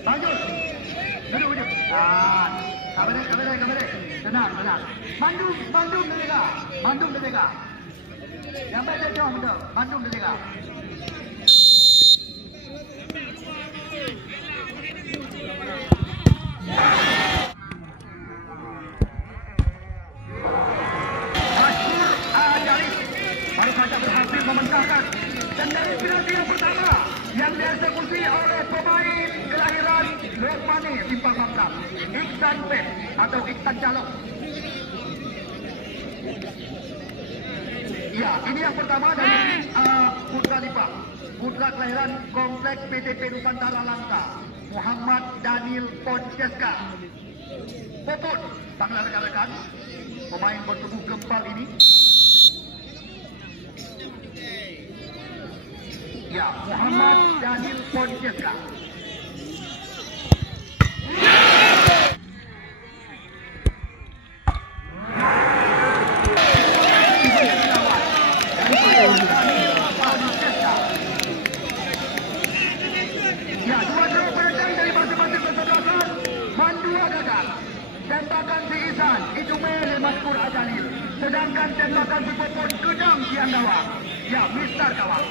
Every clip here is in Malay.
Lanjut. Duduk. Kamera. Tenang. Bandung Merdeka. Yang baik dia jom betul. Bandung Merdeka. Masyhur Ajaib baru saja berhasil membentangkan dan dari penalti yang pertama yang dieksekusi oleh pemain kelahiran Lokmane Simpang Mangkap, Iksan Pep atau Iksan Calok. Ya, ini yang pertama dari Putra Lipa, putra kelahiran Komplek PTP Nusantara Langka, Muhammad Daniel Ponceska. Popon, tanggal rekan-rekan, pemain bertubuh gempal ini. Ya, Muhammad Daniel Ponceska. Ya, dua drop penendang dari masing-masing kesebelasan. Mandua gagal. Tembakan si Ihsan itu milik Masyhur Ajalil. Sedangkan tembakan si Popon kedang siang gawang. Ya, Mister Gawang.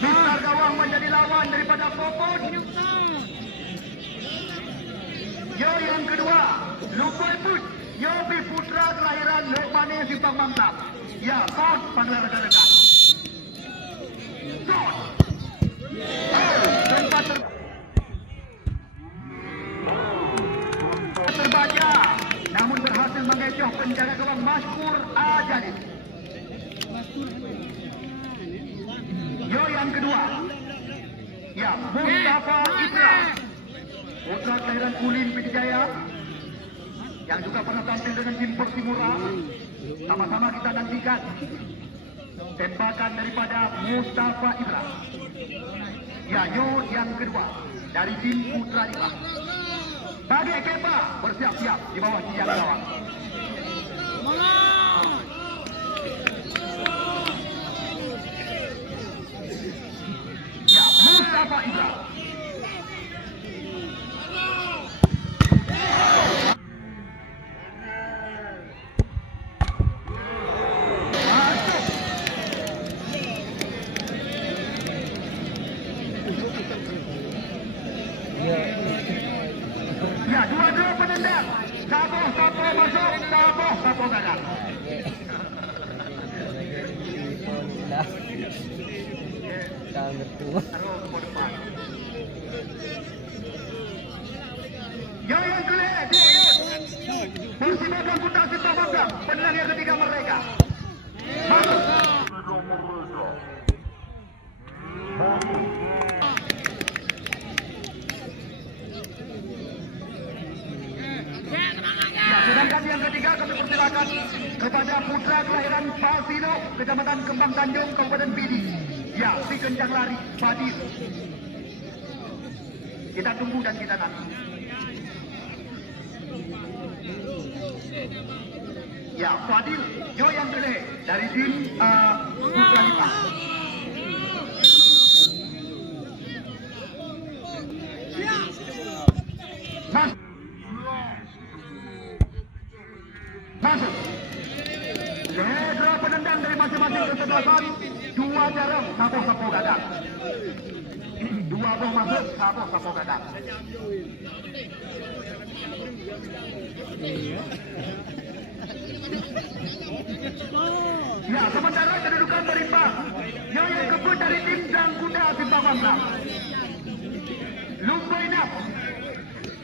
Mister Gawang menjadi lawan daripada Popon. Yo yang kedua, Lupai Put. Yopi putra kelahiran Lokmane Simpang Mangkap. Ya, Son panggilan rekan-rekan. Son. Tempat terbaca, namun berhasil mengecoh penjaga gawang Masyhur Ajalil. Yo yang kedua, ya Mustafa Isra, putra kelahiran Kulin Pidijaya, yang juga pernah tampil dengan tim Persimura. Sama-sama kita nantikan tembakan daripada Mustafa Isra. Ya, yo yang kedua dari tim Putra Lipa. Bagi Kepa bersiap-siap di bawah tiang gawang. Ya, Mustafa Isra. Ya, dua-dua penendang. Sapo masuk, sapo gagal. Yo yang kelima, Persibaya Putra Simpang Mangkap, penendang yang ketiga mereka. Masuk. Sedangkan yang ketiga kami persilakan kepada putra kelahiran Pasino, Kecamatan Kembang Tanjung, Kabupaten Pidi. Ya, si kencang lari, Fadil. Kita tunggu dan kita nanti. Ya, Fadil, yo yang kelih dari tim Putra Lipa. Masuk. Ledra penendang dari masing-masing kesebelasan. Dua jarum, sapo gagal. Dua bom masuk, sapo gagal. Ya, sementara kedudukan berimbang. Yo yang kebut dari tim Jang Kuda Simpang Mangkap. Lumbai Nap.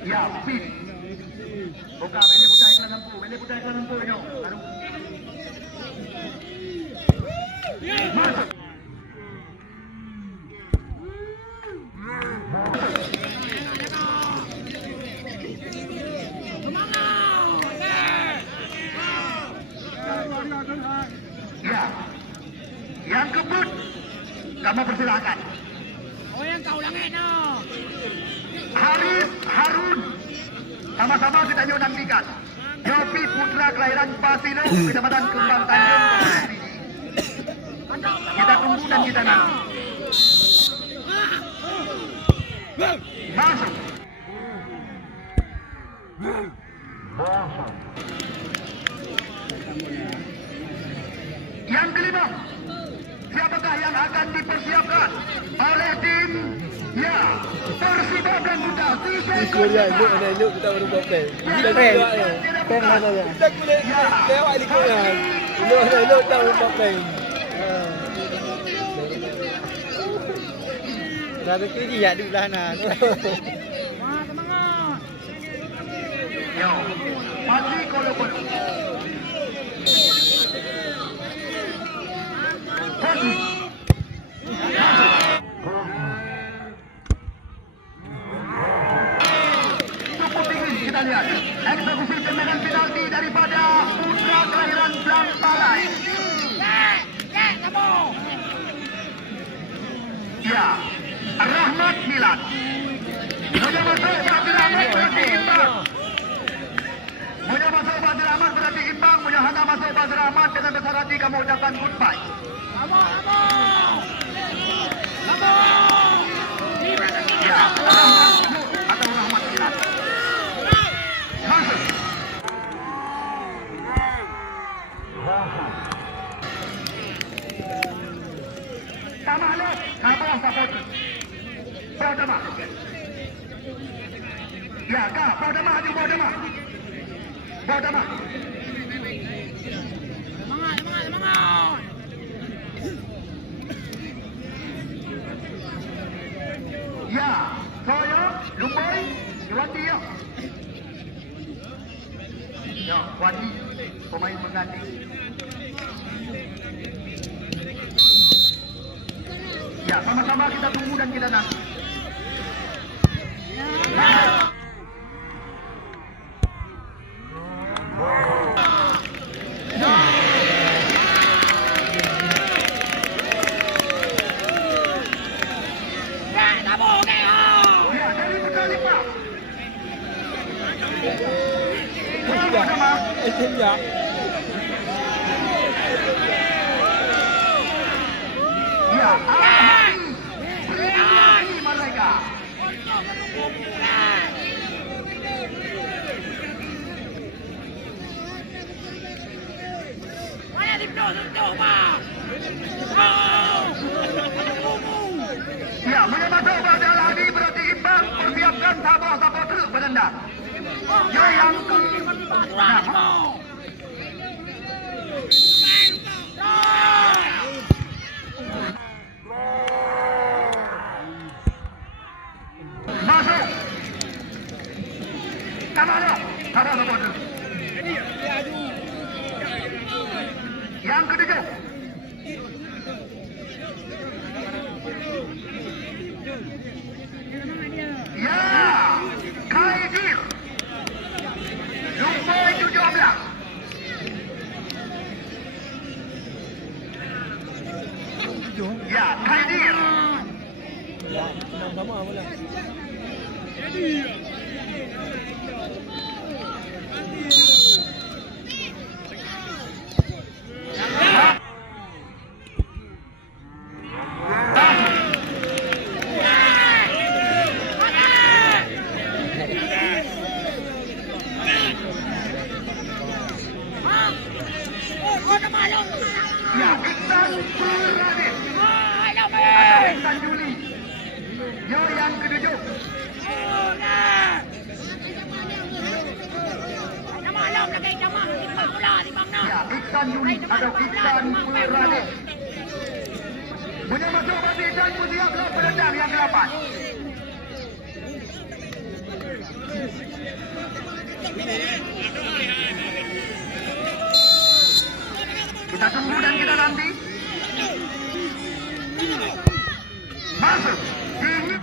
Ya, Pin. Buka, beli putih iklan lampu, yo. Masuk. Ya, yang kebut, kamu persilakan. Oh, yang kau langit no. Haris Harun, sama-sama kita nantikan. Yopi putra kelahiran Pasino, Kecamatan Kembang Tanjung, Kabupaten Pidi. Kita tunggu dan kita nanti. Masuk. Yang kelima, siapakah yang akan dipersiapkan oleh tim Persiba Blangkota? Korea elok mana elok kita baru buat plan. Kita elok ni. Plan mana ya? Kita boleh lewat di Korea. Elok mana elok kita baru buat plan. Dah tu dia di belah sana. Semangat. Yo, Patri Kolokolo. Patri. Cukup tinggi kita lihat. Eksekusi tendangan penalti daripada putra kelahiran Blangpalai. Kamu. Ya, Rahmat Milad. Sudah masuk Fadil Ahmad berarti imbang. Sudah masuk Fadil Ahmad berarti imbang. Sudah hendak masuk Fadil Ahmad dengan besar hati kamu ucapkan goodbye. Kamu. Ya, Rahmat atau Rahmat Milad. Masuk. Tama lo, habang sapot. Pradama. Ya, ka, Pradama, aju Pradama. Pradama. Semangat. Ya, saya Lumbai, Wati ya. Ya, Wati, pemain pengganti. Ya, sama-sama kita tunggu dan kita nanti. Ya, dari pedali Pak. Pradama. Ya. Ya, Ahmadi. Beri mereka. Mana dipeluk Pak? Ya, menyebabkan Badal Hadi berarti imbang. Persiapkan sabar-sabar terus menendang. Ya, yang ke... Masuk. Kamala. Sabar-sabar terus. Yang ketujuh. Ya, Kaidir. Lumbai 17. Ya, Kaidir. Ya, sama pula. Ya, Iksan Suradin. Ayo, Atau Iksan Juli. Ya, yang ketujuh. Malam lagi jamaah timbang pula timbang nak. Ya, Iksan Juli atau Iksan Suradin. Punya masuk bagi dan bersiaplah penendang yang 8. Kita tunggu dan kita nanti. Masuk. Tinggi.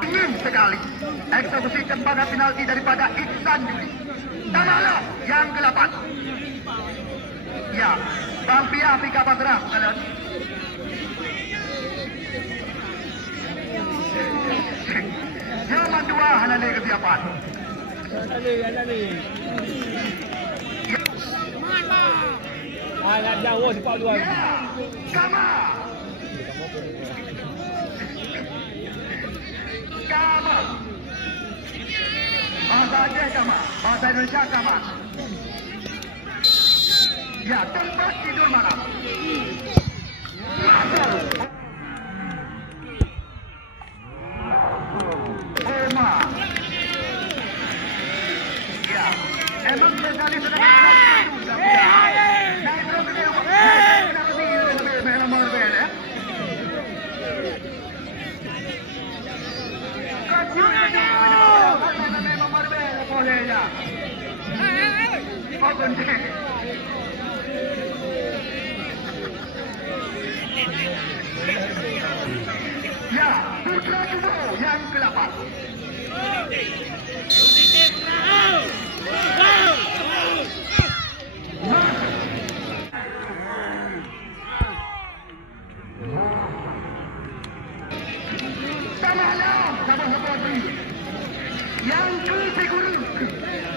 Ingin sekali. Eksekusi tembakan penalti daripada Iksan Juli. Tanahlah yang ke-8. Ya, Bang Pia Afrika Pasrah. Yang dua halal kesiapan. Alali. Semangat bang. Nak jauh sepak dua. Ya, Kama. Kama. Bahasa Aceh kama. Bahasa Indonesia kama. Ya, tempat tidur malam. Masuk. Oma. Ya, emang sekali sudah Ya, putra judo yang ke-8. Samalam, sahabat-sahabat yang ke-10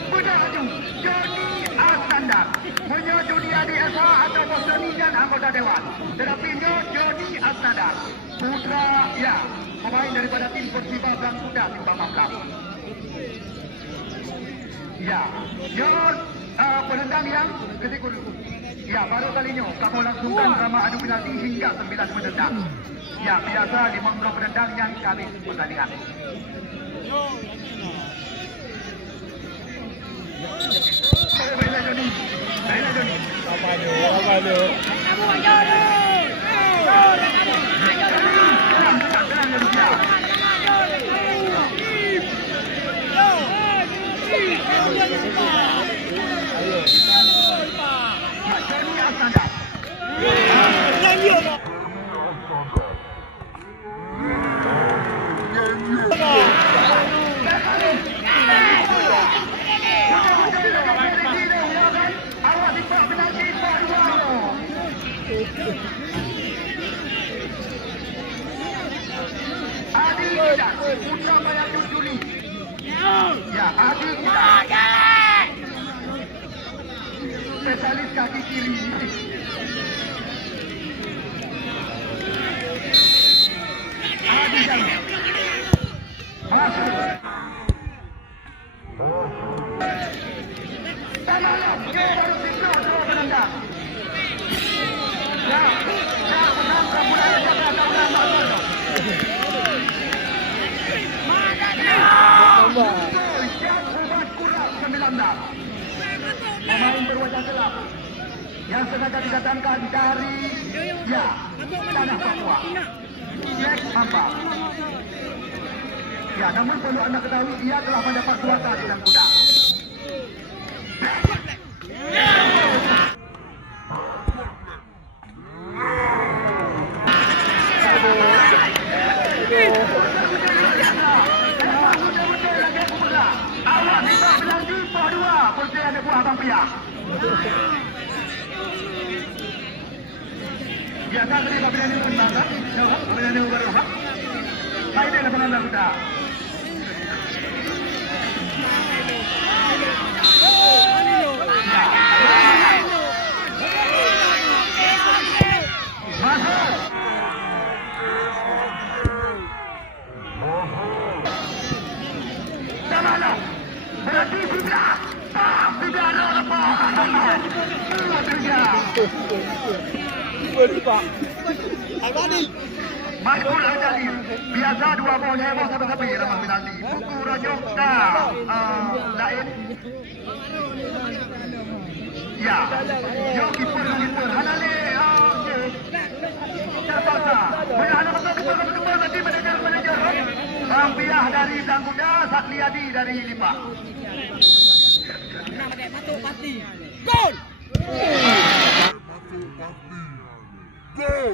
bertajuk Joni Astandar. Punya Joni Adiasa atau pertandingan anggota Dewan. Tetapi Joni Astandar, putra ya, pemain daripada tim Persiba Bangkuda Simpang Mamlang. Ya, Jon penendang yang ke-10. Ya, baru kalinya kamu langsungkan drama adu penalti hingga 9 penendang. Ya, biasa 50 penendang yang kami pertandingan. Baiklah Joni. Baiklah Joni. Apa tu? Kamu ayo lu. Tenang Joni. Joni Astandar. Awak tiba penalti kedua. Adil Kidan, putra Bayangkut Juli. Ya, Adil Kidan. Spesialis kaki kiri. Adil Kidan. Masuk. Samalam, baru Fitnah dua penendang. Ya, menang Pramudia Jakarta Utara. Tambah. Yang ubat kurang 19. Pemain berwajah gelap yang sengaja didatangkan dari ya tanah Papua. Jack Hamba. Ya, namun perlu anda ketahui ia telah mendapat kuasa di dalam kuda. Awak tidak berlaju dua putih ada buah abang pia. Biasa tadi mobil ini berbangga, mobil ini berubah. Baik dia lapangan dah kuda. Masuk. Samalam. Berarti sudah. Sudah ada apa? Berpak. Al-Badil. Maskul Al-Jalil. Biasa dua bawah heboh sama-sama dalam penalti. Buku Rajok lain. Ya. Yo kiper kiper. Hanale. Terpaksa. Berada betul-betul tadi manajer. Bang Piah dari Bangkuda, Sakliadi dari Lipa. Nak pakai matu pasti. Gol! Gol!